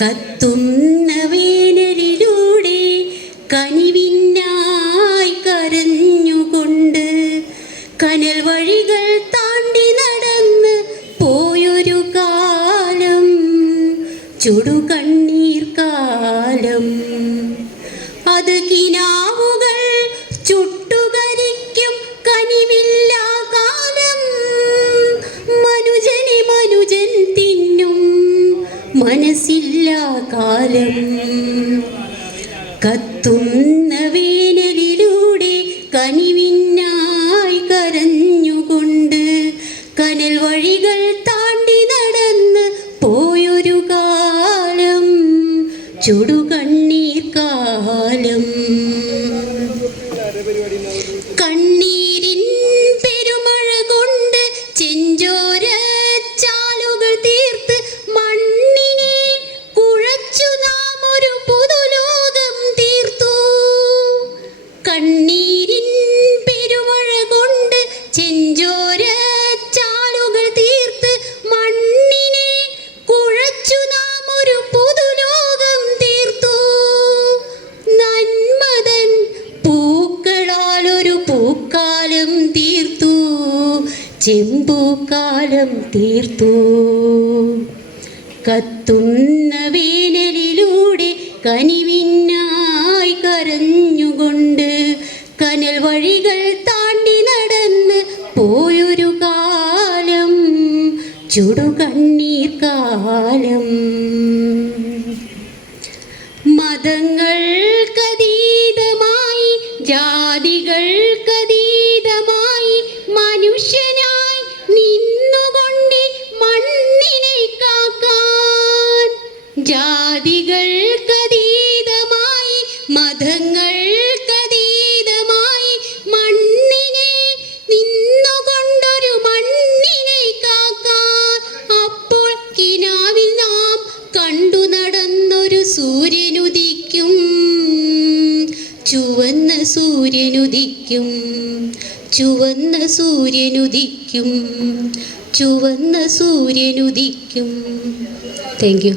കത്തുന്ന വേനലിലൂടെ കനിവിന്നായി കരഞ്ഞുകൊണ്ട് കനൽ വഴികൾ താണ്ടി നടന്ന് പോയൊരു കാലം ചുടുകണ്ണീർ കാലം. കാലം കത്തുന്ന വേനലിലൂടെ കനിവിന്നായി കരഞ്ഞുകൊണ്ട് കനൽ വഴികൾ താണ്ടി നടന്ന് പോയൊരു കാലം ചുടുകണ്ണീർ കാലം. കണ്ണീരിൻ പെരുമഴ കൊണ്ട് ചെഞ്ചോര ചാലുകൾ തീർത്ത് മണ്ണിനെ കുഴച്ചു നാം ഒരു പുതുലോകം തീർത്തു. നന്മതൻ പൂക്കളാൽ ഒരു പൂക്കാലം തീർത്തു. ചെമ്പൂക്കാലം തീർത്തു. കത്തുന്ന കനൽ വഴികൾ താണ്ടി നടന്ന് പോയൊരു കാലം ചുടുകണ്ണീർ കാലം. മതങ്ങൾക്കതീതമായി ജാതികൾക്കതീതമായി മനുഷ്യനായി നിന്നുകൊണ്ട് മണ്ണിനെ കാക്കാൻ. ജാതികൾക്കതീതമായി മതങ്ങൾക്കതീതമായി സൂര്യനുദിക്കും. ചുവന്ന സൂര്യനുദിക്കും. ചുവന്ന സൂര്യനുദിക്കും. ചുവന്ന സൂര്യനുദിക്കും. Thank you